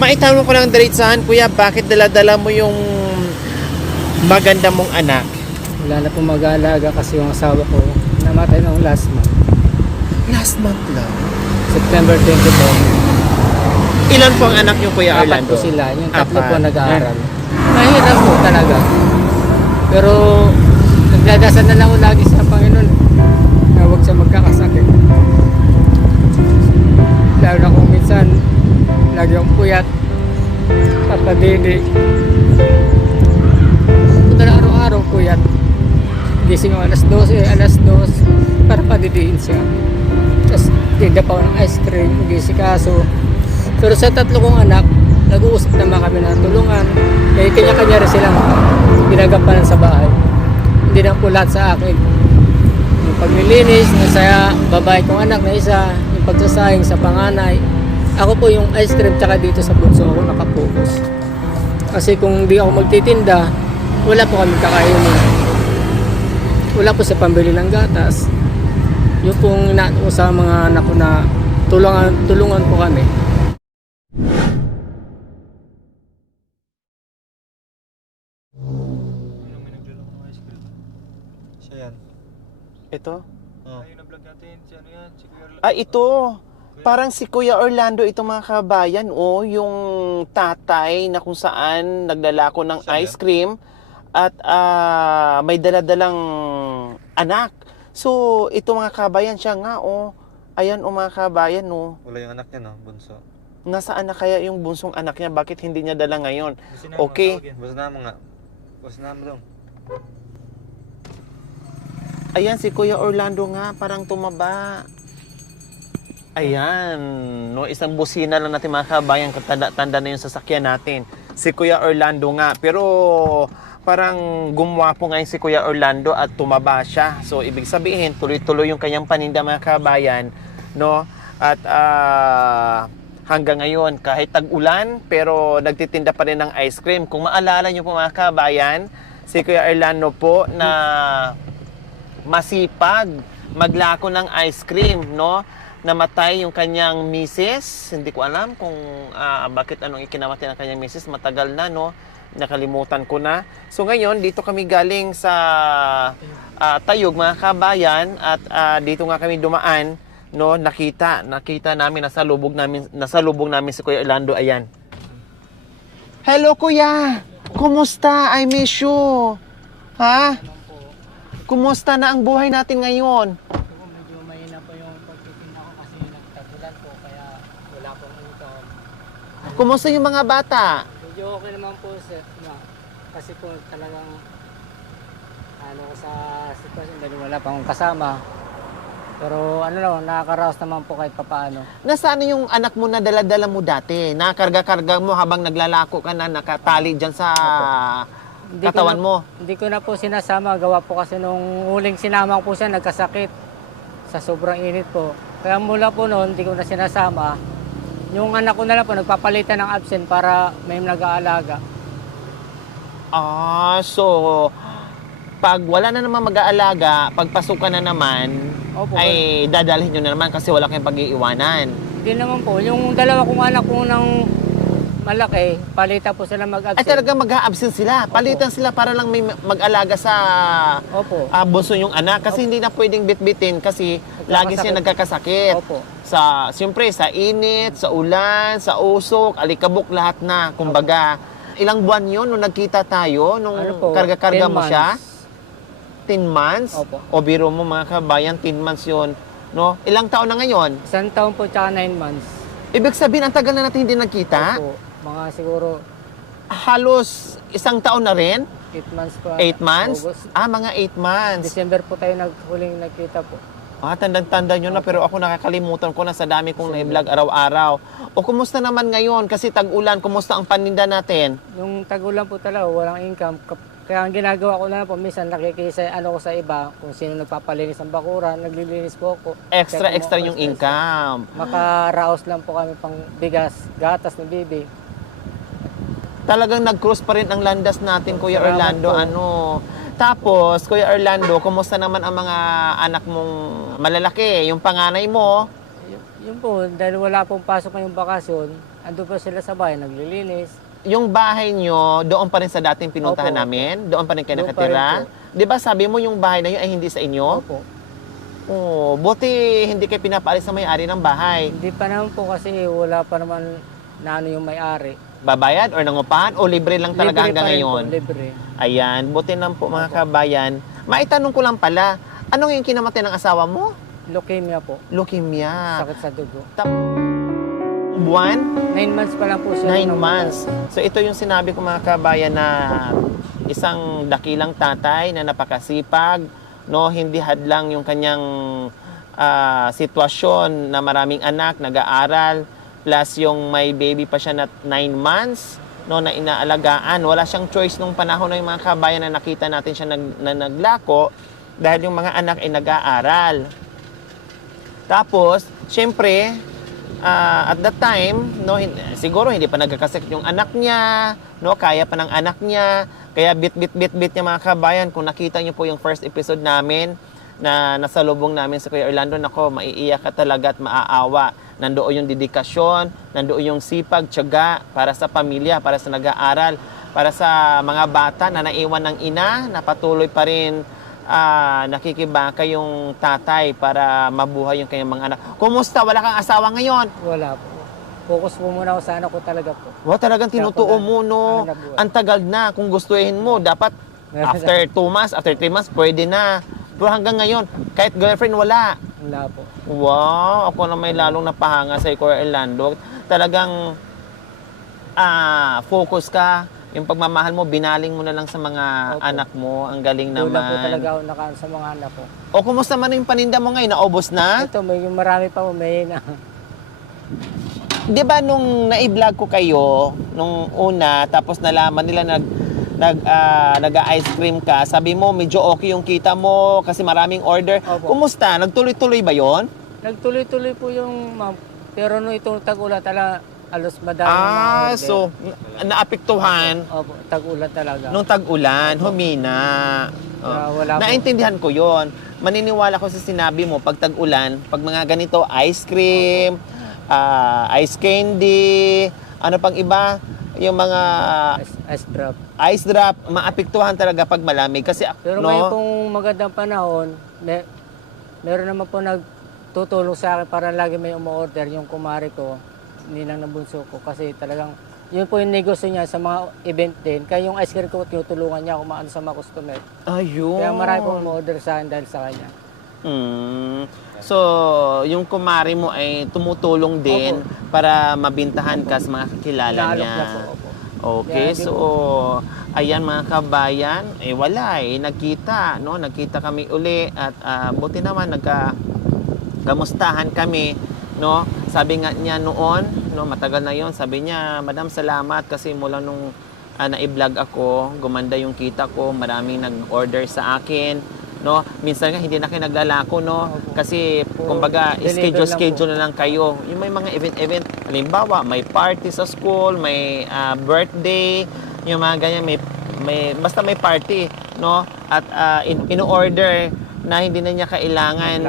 Maitanong ko lang diretsahan, kuya, bakit dala-dala mo yung maganda mong anak? Wala na pong mag-aalaga kasi yung asawa ko namatay noong last month. Last month lang. September 22. Ilan po ang anak niyo, Kuya Apat Orlando? po sila. Yung tatlo Apat. po nag-aaral. Mahirap po talaga. Pero nagdadasal na lang ako lagi sa Panginoon na huwag siya magkakasakit. Lalo na kung minsan lagi akong puyat, papadidi. Punta na araw-araw puyat. Gising ako alas 2 para padidiin siya. Tapos tinda pa ako ng ice cream, mag-isikaso. Pero sa tatlo kong anak, nag-uusap naman kami na tulungan. Kaya kanya-kanya rin silang ginagampanan sa bahay. Hindi na po lahat sa akin. Yung paglilinis, sa babae kong anak na isa, yung pagsasahing sa panganay. Ako po yung ice cream tsaka dito sa bunso ako nakapokus. Kasi kung di ako magtitinda, wala po kami kakainin. Wala po sa pambili ng gatas. Yung pong inaano ko sa mga anak ko na tulungan po kami. Siya yan. Ito? Oh. Ayun ang vlog natin, si ano yan, si Kuya Orlando. Ah, ito. Parang si Kuya Orlando, ito mga kabayan, oh, yung tatay na kung saan naglalako ng Siya ice cream at may daladalang anak. So, ito mga kabayan siya nga, oh. Ayan, oh mga kabayan, oh. Wala yung anak niya, no? Bunso. Nasaan na kaya yung bunsong anak niya? Bakit hindi niya dala ngayon? Sinama, Okay. tawagin. Basta na mo nga. Basta na mo dong. Ayan, si Kuya Orlando nga, parang tumaba. Ayan, no, isang busina lang natin mga kabayan, tanda na yung sasakyan natin. Si Kuya Orlando nga, pero parang gumwapo ngayon si Kuya Orlando at tumaba siya. So, ibig sabihin, tuloy-tuloy yung kanyang paninda mga kabayan, no? At hanggang ngayon, kahit tag-ulan, pero nagtitinda pa rin ng ice cream. Kung maalala nyo po mga kabayan, si Kuya Orlando po na masipag maglako ng ice cream, no? Namatay yung kanyang misis. Hindi ko alam kung bakit anong ikinamatay ng kanyang misis. Matagal na, no? Nakalimutan ko na. So ngayon, dito kami galing sa Tayog, mga kabayan. At dito nga kami dumaan, no? Nakita namin, nasa lubog namin si Kuya Orlando. Ayan. Hello, Kuya! Kumusta? I miss you. Ha? Kumusta na ang buhay natin ngayon? Medyo mahina po yung pagtitinda ko kasi nagtagulan po kaya wala pong income. Kumusta yung mga bata? Medyo okay naman po sir na kasi po talagang ano sa sitwasyon dahil wala pang kasama. Pero ano lang, nakakaraos naman po kahit papaano. Nasaan yung anak mo na dala-dala mo dati? Nakarga-karga mo habang naglalako ka na nakatali dyan sa katawan mo? Hindi ko na po sinasama. Gawa po kasi nung huling sinama ko po siya, nagkasakit sa sobrang init po. Kaya mula po noon, hindi ko na sinasama. Yung anak ko na lang po, nagpapalitan ng absent para may nag-aalaga. So, pag wala na naman mag-aalaga, pagpasukan na naman, Opo. ay dadalhin nyo na naman kasi wala kayong pag-iiwanan. Hindi naman po. Yung dalawa kong anak ko ng malaki, palitan po sila mag-absent. Ay talaga mag-a-absent sila. Palitan sila para lang may mag-alaga sa Opo. bunso yung anak. Kasi hindi na pwedeng bitbitin kasi lagi siya nagkakasakit. Opo. Siyempre, sa init, sa ulan, sa usok, alikabok, lahat na. Kumbaga, ilang buwan yun nung nagkita tayo, nung Ano po, karga-karga 10 mo siya? months. 10 months? Opo. O biro mo mga kabayan, 10 months yun. No? Ilang taon na ngayon? 1 taon po tsaka 9 months. Ibig sabihin, ang tagal na natin hindi nagkita? Opo. Mga siguro Halos 1 taon na rin? 8 months pa. 8 months? August. Mga 8 months. December po tayo huling nagkita po. Tandang-tanda nyo na, pero ako nakakalimutan ko na sa dami kong na-vlog araw-araw. O kumusta naman ngayon? Kasi tag-ulan, kumusta ang paninda natin? Yung tagulan po talaga, walang income. Kaya ang ginagawa ko na po, minsan nakikisa ko sa iba, kung sino nagpapalinis ng bakuran, naglilinis po ako. Extra Kaya yung income. Makaraos lang po kami pang bigas, gatas ni Bibi. Talagang nag-cross pa rin ang landas natin, Kuya Salamat Orlando. po. Tapos, Kuya Orlando, kumusta naman ang mga anak mong malalaki? Yung panganay mo, Yun po, dahil wala pong pasok ngayong bakasyon, ando pa sila sa bahay, naglilinis. Yung bahay nyo, doon pa rin sa dating pinuntahan Opo, opo. namin? Doon pa rin kayo Doon pa rin nakatira? Di ba sabi mo yung bahay na yun ay hindi sa inyo? Opo. Oh, buti hindi kayo pinapaalis sa may-ari ng bahay. Hindi pa naman po kasi wala pa naman na ano yung may-ari. Babayad or nangupahan o libre lang talaga Libre hanggang pa rin ngayon? Po, libre. Ayan, buti lang po mga kabayan. Maitanong ko lang pala, anong yung kinamatay ng asawa mo? Leukemia po. Leukemia. Sakit sa dugo. Buwan? 9 months pa lang po siya. 9 nung months. So ito yung sinabi ko mga kabayan na isang dakilang tatay na napakasipag, no, hindi hadlang yung kanyang sitwasyon na maraming anak, nag-aaral, plus yung may baby pa siya na 9 months, no, na inaalagaan. Wala siyang choice nung panahon na yung mga kabayan na nakita natin siya na naglako dahil yung mga anak ay nag-aaral. Tapos, syempre, at that time, no, siguro hindi pa nagkakasakit yung anak niya, no, kaya pa ng anak niya, kaya bit niya mga kabayan. Kung nakita niyo po yung first episode namin na nasalubong namin sa Kuya Orlando, nako, maiiyak ka talaga at maaawa. Nandoon yung dedikasyon, nandoon yung sipag, tiyaga para sa pamilya, para sa nag-aaral, para sa mga bata na naiwan ng ina, na patuloy pa rin nakikibaka yung tatay para mabuhay yung kanyang mga anak. Kumusta? Wala kang asawa ngayon? Wala po. Focus po muna ako sa anak ko talaga po. Wow, talagang tinutuo mo, no? Hanap buhay. Ang tagal na. Kung gustuhin mo, dapat after 2 months, after 3 months, pwede na. Pero hanggang ngayon, kahit girlfriend, wala. Wala po. Wow, ako na may lalong napahanga sa Kuya Orlando. Talagang focus ka. Yung pagmamahal mo, binaling mo na lang sa mga Opo. anak mo. Ang galing Wala po naman. talaga ako nakaan sa mga anak ko. O, kumusta man yung paninda mo ngayon? Naubos na? Ito, may marami pa po. May na. Di ba nung na-vlog ko kayo, nung una, tapos nalaman nila nag-ice cream ka, sabi mo medyo okay yung kita mo kasi maraming order. Opo. Kumusta? Nagtuloy-tuloy ba yon? Nagtuloy-tuloy po yung ma'am. Pero nung itong tag-ulan talaga, alos madami yung mga order. So, naapektuhan Opo, tag-ulan talaga. nung tag-ulan, humina. Kaya wala po. Naintindihan ko yon. Maniniwala ko sa sinabi mo, pag tag-ulan, pag mga ganito, ice cream, ice candy, ano pang iba, yung mga Ice drop. ice drop, maapektuhan talaga pag malamig. Kasi, Pero ngayon pong magandang panahon, meron naman po nagtutulong sa akin para lagi may umu-order yung kumari ko, ninang ng bunso ko. Kasi talagang, yun po yung negosyo niya sa mga event din. Kaya yung ice cream ko, tinutulungan niya ako maano sa mga customer. ayun. Kaya marami pong umu-order sa akin dahil sa kanya. So, yung kumari mo ay tumutulong din para mabintahan ka sa mga kakilala Naalok niya. niya po. Opo. Okay, Kaya, so ayan mga kabayan, wala nagkita, no? Nagkita kami uli at buti naman nagkamustahan kami, no? Sabi nga niya noon, no, matagal na 'yon, sabi niya, "Madam, salamat kasi mula nung na-i-vlog ako, gumanda yung kita ko, maraming nag-order sa akin." No, minsan nga hindi na kayo naglalako, no, kasi kumbaga Deliver lang schedule na lang kayo. Yung may mga event, halimbawa may party sa school, may birthday, yung mga ganyan, may basta may party, no, at in-order na hindi na niya kailangan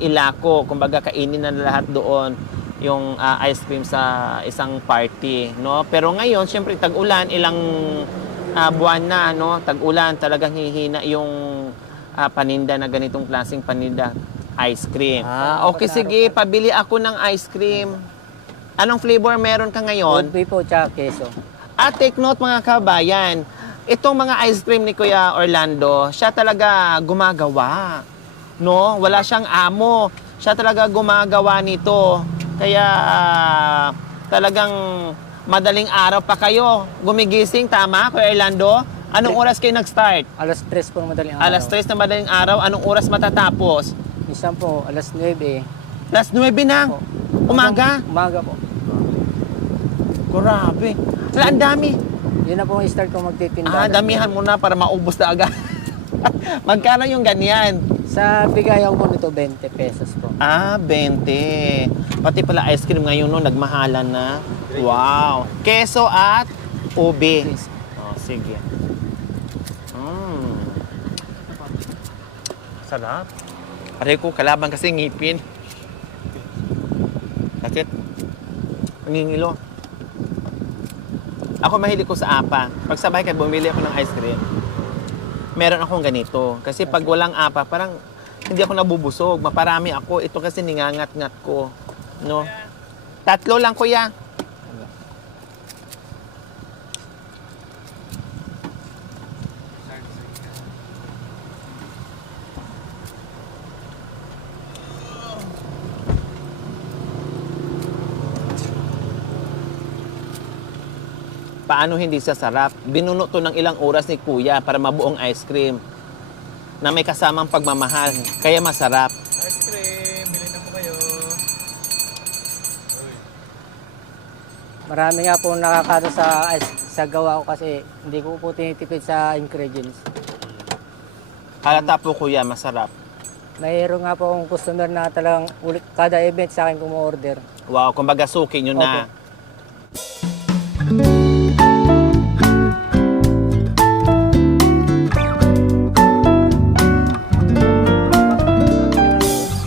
ilako, kumbaga kainin na lahat doon yung ice cream sa isang party, no. Pero ngayon syempre tag-ulan, ilang buwan na, no, tag-ulan, talagang hihina yung paninda na ganitong klaseng paninda, ice cream. Okay, sige, pabili ako ng ice cream. Anong flavor meron ka ngayon? Coffee po, tsaka keso. Take note mga kabayan, itong mga ice cream ni Kuya Orlando, siya talaga gumagawa. No? Wala siyang amo. Siya talaga gumagawa nito. Kaya talagang madaling araw pa kayo gumigising, tama, Kuya Orlando? Anong oras kayo nag-start? Alas 3 po madaling araw. Alas 3 na madaling araw. Anong oras matatapos? Minsan po, alas 9. Alas 9 na. Po. Umaga? Umaga po. Grabe. Wala, ang dami. Yun na po ang start ko magtitinda. Damihan mo na para maubos na agad. Magkano yung ganyan? Sa bigayan ko nito, 20 pesos po. 20. Pati pala ice cream ngayon, no, nagmahalan na. Wow. Keso at ube. Sige. Sarap. Aray ko, kalaban kasi ngipin. Bakit? Nangingilo. Ako mahilig ko sa apa. Pag sa bahay ka, bumili ako ng ice cream. Meron akong ganito. Kasi pag walang apa, parang hindi ako nabubusog. Maparami ako. Ito kasi ningangat-ngat ko. No? 3 lang, kuya. Paano hindi sa sarap? Binuno to ng ilang oras ni kuya para mabuong ice cream na may kasamang pagmamahal. Kaya masarap. Ice cream, bilhin na po kayo. Marami nga po nakakano sa gawa ko kasi hindi ko po tinitipid sa ingredients. Halata po kuya, masarap. Mayroon nga po akong customer na talagang ulit, kada event sa akin kumo-order. Wow, kumbaga suki nyo na.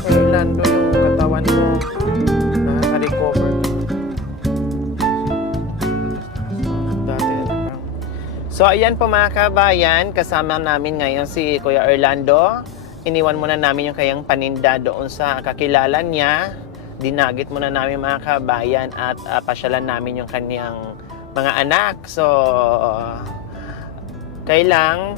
Orlando yung katawan mo. Nakaka-recover. So, ayan po mga kabayan, kasama namin ngayon si Kuya Orlando. Iniwan muna namin yung kayang paninda doon sa kakilala niya. Dinagit muna namin mga kabayan at pasyalan namin yung kanyang mga anak. So, kailang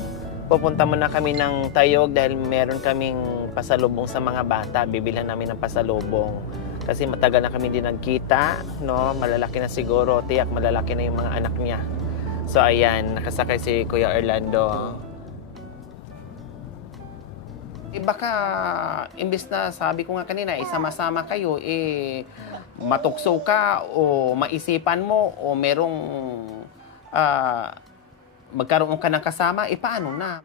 pupunta muna kami ng Tayog dahil meron kaming pasalubong sa mga bata. Bibilhan namin ng pasalubong. Kasi matagal na kami din nagkita, no? Malalaki na siguro, tiyak malalaki na yung mga anak niya. So, ayan, nakasakay si Kuya Orlando. Baka, imbis na sabi ko nga kanina, isama-sama kayo, matukso ka o maisipan mo o merong magkaroon ka ng kasama, paano na?